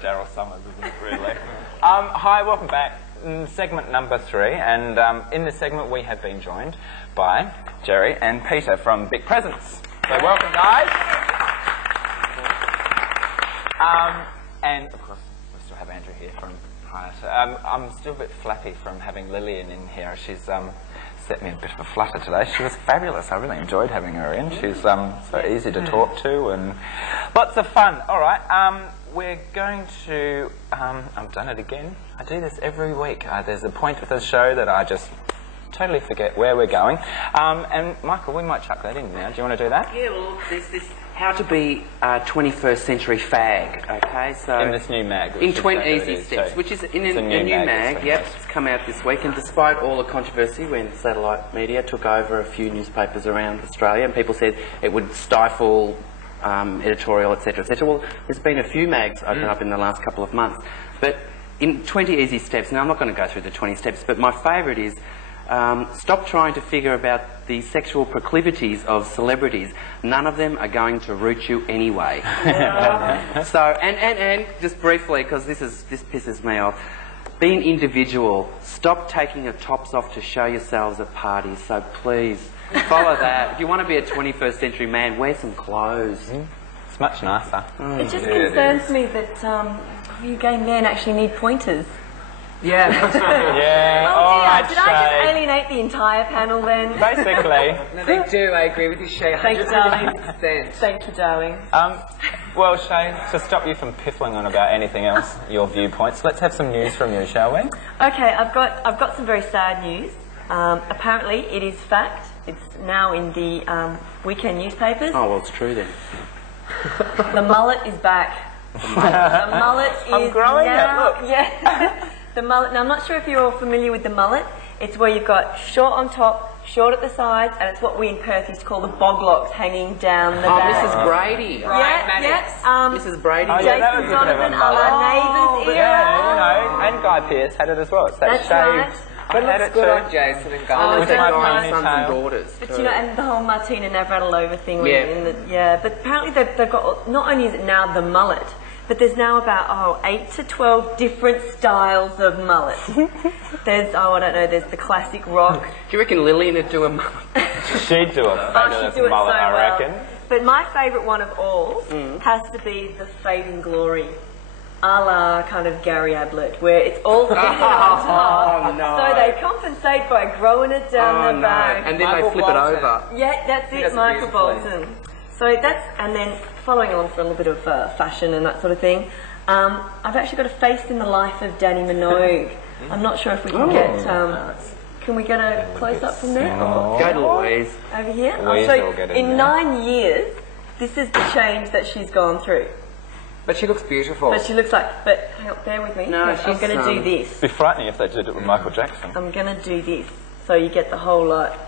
Daryl Summers, isn't it, really? Hi, welcome back. Segment number 3, and in this segment we have been joined by Jerry and Peter from Big Presents. So welcome, guys. And of course we still have Andrew here from prior to. I'm still a bit flappy from having Lillian in here. She's set me a bit of a flutter today. She was fabulous. I really enjoyed having her in. She's so easy to talk to and lots of fun. All right, we're going to. I've done it again. I do this every week. There's a point of the show that I just totally forget where we're going. And Michael, we might chuck that in now. Do you want to do that? Yeah. Well, there's this how to be a 21st century fag. Okay, so in this new mag, in 20 Easy Steps, which is in a new mag. Yep, it's come out this week. And despite all the controversy when satellite media took over a few newspapers around Australia, and people said it would stifle editorial, etc., etc. Well, there's been a few mags open up in the last couple of months, but in 20 Easy Steps. Now, I'm not going to go through the 20 steps, but my favourite is. Stop trying to figure about the sexual proclivities of celebrities. None of them are going to root you anyway. So, and just briefly, because this pisses me off, be an individual. Stop taking your tops off to show yourselves at parties. So please, follow that. If you want to be a 21st century man, wear some clothes. It's much nicer. It just concerns me that you gay men actually need pointers. Yeah. Yeah. Oh dear, right, did I just alienate the entire panel then? Basically. No, they do. I agree with you, Shae. Thank you, darling. 100%. Thank you, darling. Well, Shae, to stop you from piffling on about anything else, your viewpoints, let's have some news from you, shall we? Okay, I've got some very sad news. Apparently, it is fact. It's now in the weekend newspapers. Oh well, it's true then. The mullet is back. The mullet is I'm growing now, it. Look. Yeah. The mullet. Now, I'm not sure if you're all familiar with the mullet. It's where you've got short on top, short at the sides, and it's what we in Perth used to call the boglocks hanging down the back. Mrs. Brady. Yeah, yeah. Mrs. Brady. Oh, yeah, that was Jason a clever Donovan, mullet. our neighbours era. Yeah, you know, and Guy Pearce had it as well. It's that That's shaved. right. But I had looks it good too. on Jason and Oh, Guy. with that's their right. sons and daughters. But you know, and the whole Martina Navratilova thing. Yeah. But apparently they've got, not only is it now the mullet, but there's now about 8 to 12 different styles of mullet. There's I don't know. There's the classic rock. Do you reckon Lillian would do a mullet? She'd do a fabulous she'd do it mullet, so I well. reckon. But my favourite one of all has to be the fading glory, a la kind of Gary Ablett, where it's all thinning on top. Oh, no. So they compensate by growing it down the back. And then Michael they flip Bolton. it over. Yeah, that's it, does it Michael beautifully. Bolton. So that's, and then following on for a little bit of fashion and that sort of thing, I've actually got a face in the life of Danny Minogue. I'm not sure if we can get, can we get a close-up from there? Or Go to Louise. over here? Louise will get in there. 9 years, this is the change that she's gone through. But she looks beautiful. But she looks like, but hang on, bear with me. No, I'm she's, going to do this. It'd be frightening if they did it with Michael Jackson. I'm going to do this. So you get the whole lot.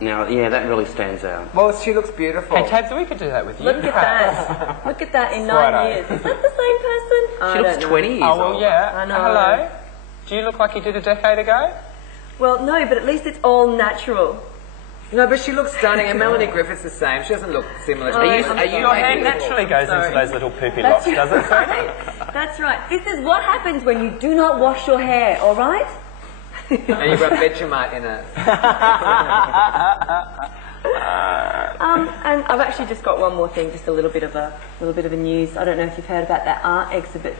Now, yeah, that really stands out. Well, she looks beautiful. Hey, Tabs, we could do that with you. Look at that. Look at that in 9 Righto. years. Is that the same person? She looks 20 years Oh, well, old. yeah. I know. Hello. Do you look like you did a decade ago? Well, no, but at least it's all natural. No, but she looks stunning, and Melanie Griffith's the same. She doesn't look similar to Are you- Your hair naturally goes into those little poopy locks, does it, Sophie? That's right. This is what happens when you do not wash your hair, all right? And you've got Vegemite in it. And I've actually just got one more thing, just a little bit of a news. I don't know if you've heard about that art exhibit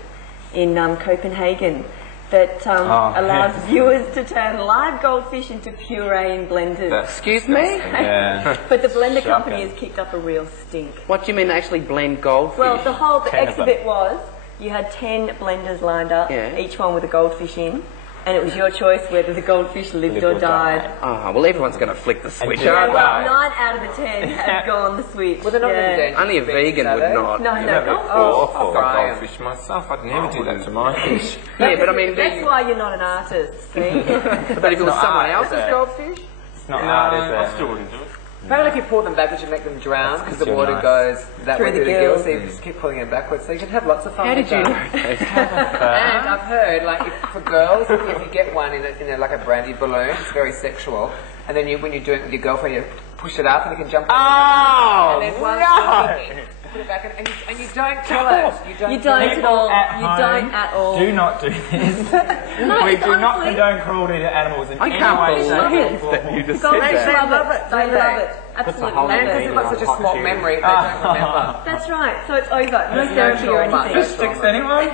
in Copenhagen that allows viewers to turn live goldfish into puree in blenders. Excuse me? Yeah. But the blender Shocking. company has kicked up a real stink. What do you mean they actually blend goldfish? Well, the 10 of them. exhibit was you had 10 blenders lined up, Yeah. each one with a goldfish in, and it was your choice whether the goldfish lived or died. Oh, well, everyone's going to flick the switch. Yeah, Yeah, aren't well, they? 9 out of the 10 have gone the switch. Well, they're not yeah. really Only a vegan would not. No, no. I've got I goldfish myself. I'd never do that to my fish. Yeah, but I mean, That's why you're not an artist, see? but if it was not someone art, is else's it? goldfish? It's not hard, is I it? still wouldn't do it. Apparently, if you pull them backwards, you make them drown because the too water nice. goes that Through way the through the gills. gills. So you just keep pulling them backwards. So you can have lots of fun. How with did you that. know? And I've heard, like, if, for girls, if you get one in a like a brandy balloon, it's very sexual. And then when you're doing it with your girlfriend, you push it up and you can jump. Oh, And then no! put it back, and you don't tell us. You don't at all. You don't at all. Do not do this. No, We do not honestly- condone cruelty to animals in I any can't way, believe shape, or that form. you just Gold said Rush that. love it. They love it. Absolutely love And because it. they've got such a small memory, they don't remember. That's right. So it's over. No There's no therapy or trauma. anything. Sticks to anyone?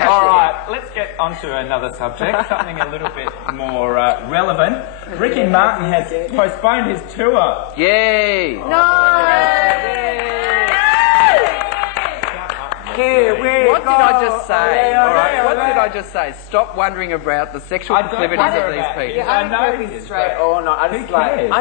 All right, let's get on to another subject, something a little bit more relevant. Ricky Martin has postponed his tour. Yay! Here we What did I just say? All right, what did I just say? Stop wondering about the sexual proclivities of these people. Yeah, I don't know if he's straight or not. I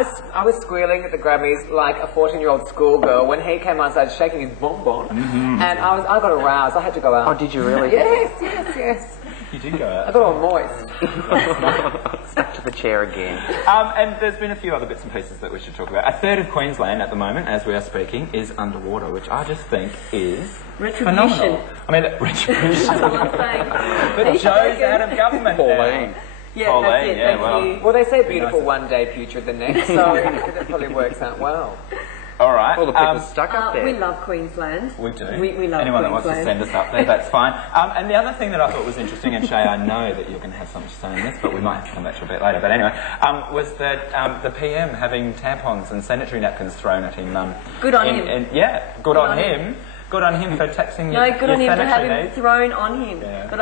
just I was squealing at the Grammys like a 14-year-old schoolgirl when he came on stage shaking his bonbon, and I got aroused. I had to go out. Oh, did you really? Yes. You did go out. I got all moist. Stuck to the chair again. And there's been a few other bits and pieces that we should talk about. A third of Queensland at the moment, as we are speaking, is underwater, which I just think is phenomenal. I mean, retribution. That's all I'm saying. But Joe's out of government Pauline. Yeah, Pauline, that's it. yeah, Thank well. you. Well, they say beautiful one day, future the next, so it probably works out well. All right. All the people stuck up there. We love Queensland. We do. We love Anyone that wants to Queensland. send us up there, that's fine. And the other thing that I thought was interesting, and Shae, I know that you're going to have something to say on this, but we might have to come back to it a bit later. But anyway, was that the PM having tampons and sanitary napkins thrown at him. Good on him. Yeah, good on him. Good on him for taxing your Good on him to have sanitary him needs. thrown on him. Yeah. But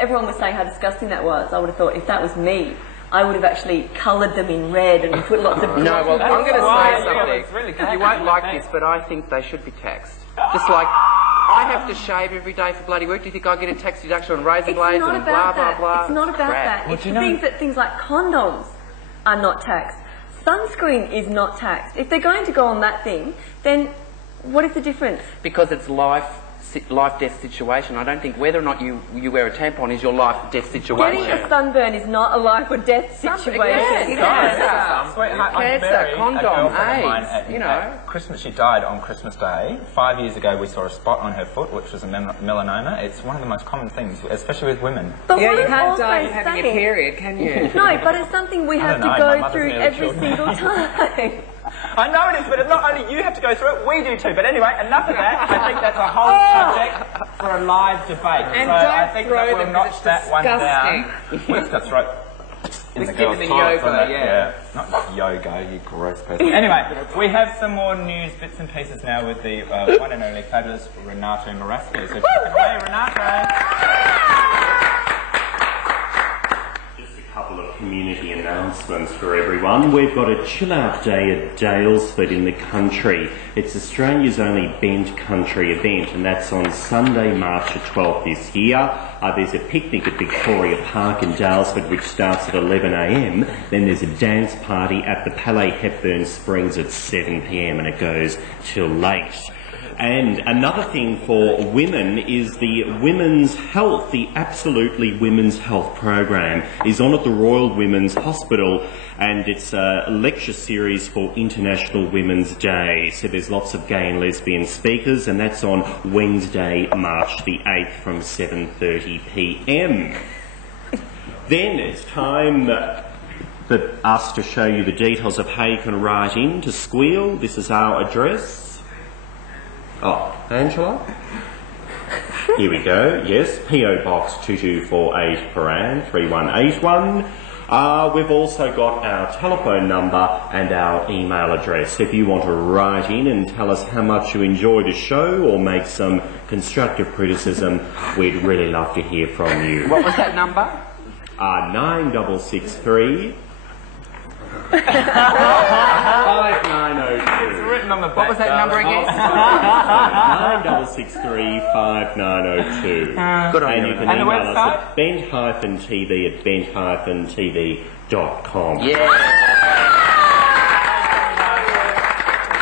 everyone was saying how disgusting that was. I would have thought if that was me, I would have actually coloured them in red and put lots of No, well, I'm going to Why? say something. It's really You won't like this, but I think they should be taxed. Just like I have to shave every day for bloody work. Do you think I get a tax deduction on razor It's blades not and about blah, that. blah, blah? It's not about Crap. that. It's things like condoms are not taxed. Sunscreen is not taxed. If they're going to go on that thing, then what is the difference? Because it's life-death situation. I don't think whether or not you wear a tampon is your life-death situation. Getting a sunburn is not a life or death situation. Sweetheart, Cancer, Mary, condom, a girlfriend of mine AIDS, at Christmas, she died on Christmas Day. 5 years ago, we saw a spot on her foot, which was a melanoma. It's one of the most common things, especially with women. But Yeah, what you I'm can't also die in having a saying- period, can you? No, but it's something we have don't to know, my go mother's through nearly every killed me. single time. I know it is, but it's not only you have to go through it, we do too. But anyway, enough of that. I think that's a whole subject for a live debate. And so I don't think throw that we'll them, notch it's that one down. disgusting. We have to throw in the Let's give girls' them in toilets, yoga, isn't it? yeah. Not yoga, you gross person. Anyway, we have some more news bits and pieces now with the one and only fabulous Renato Merasco. So take it away, Renato. Couple of community announcements for everyone. We've got a chill-out day at Daylesford in the country. It's Australia's only bent country event, and that's on Sunday, March the 12th this year. There's a picnic at Victoria Park in Daylesford, which starts at 11 a.m. Then there's a dance party at the Palais Hepburn Springs at 7 p.m, and it goes till late. And another thing for women is the Women's Health, the Absolutely Women's Health program is on at the Royal Women's Hospital, and it's a lecture series for International Women's Day. So there's lots of gay and lesbian speakers, and that's on Wednesday, March the 8th from 7:30 p.m. Then it's time for us to show you the details of how you can write in to Squeal. This is our address. Oh, Angela? Here we go, yes, P.O. Box 2248 Paran 3181. We've also got our telephone number and our email address. If you want to write in and tell us how much you enjoy the show or make some constructive criticism, we'd really love to hear from you. What was that number? 9663 5902. It's written on the back. What was that number again? 9663 5902. Good on And you. you can And the email us website? at bent-tv@bent-tv.com.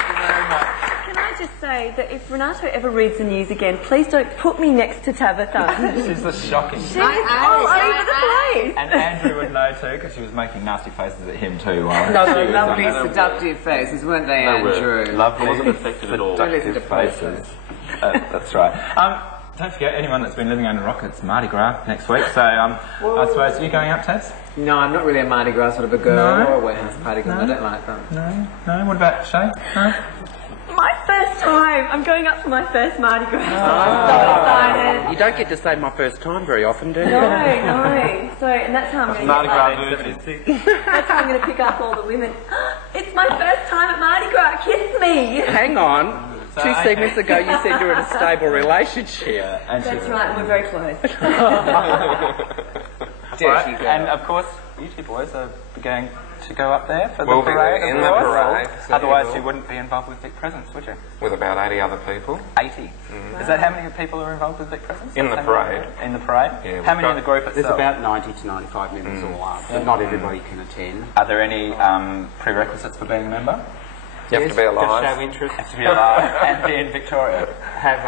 Can I just say that if Renato ever reads the news again, please don't put me next to Tabitha. She's the shocking. She's all over the place. And Andrew would know too, because she was making nasty faces at him too. While No, she they're was lovely, on that. seductive faces, weren't they, Andrew? Lovely. I wasn't affected at all. Don't listen to faces. That's right. Don't forget, anyone that's been living under a rock, it's Mardi Gras next week. So I suppose, are you going up, Tabs? No, I'm not really a Mardi Gras sort of a girl No. or a warehouse party girl. I don't like them. No? What about Shae? No? My first time. I'm going up for my first Mardi Gras. I'm so excited. You don't get to say my first time very often, do you? No, no. So, and that's how I'm going to Mardi Gras That's how I'm going to pick up all the women. It's my first time at Mardi Gras. Kiss me. Hang on. 2 segments ago you said you were in a stable relationship. That's right, we're very close. Right. And of course, you two boys are going to go up there for We'll the parade. be in the parade. Otherwise, you wouldn't be involved with Big Presents, would you? With about 80 other people. 80. Is that how many people are involved with Big Presents? In the parade. In the parade? Yeah, how many in the group itself? There's about 90 to 95 members all up, but not everybody can attend. Are there any prerequisites for being a member? You have to be alive. Show interest. Have to be alive and be in Victoria. Have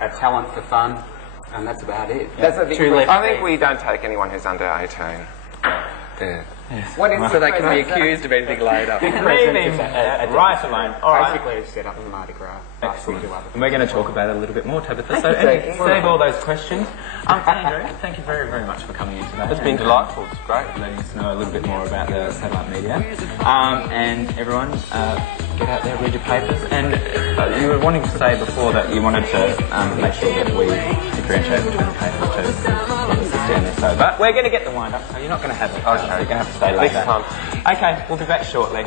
a talent for fun, and that's about it. That's a big I think we don't take anyone who's under 18. Yeah. What is So they can be accused of anything later. Leaving right alone. All right. Basically, it's set up for Mardi Gras. Excellent. And we're going to talk about it a little bit more, Tabitha. So, save all those questions. Andrew, thank you very, very much for coming in today. It's been delightful. It's great. Letting us know a little bit more about the satellite media. And everyone, get out there, read your papers. And you were wanting to say before that you wanted to make sure that we differentiate between the papers too. Obviously stand there, so. But we're going to get the wind up, so you're not going to have it. Okay. You're going to have to stay like that. Next time. Okay, we'll be back shortly.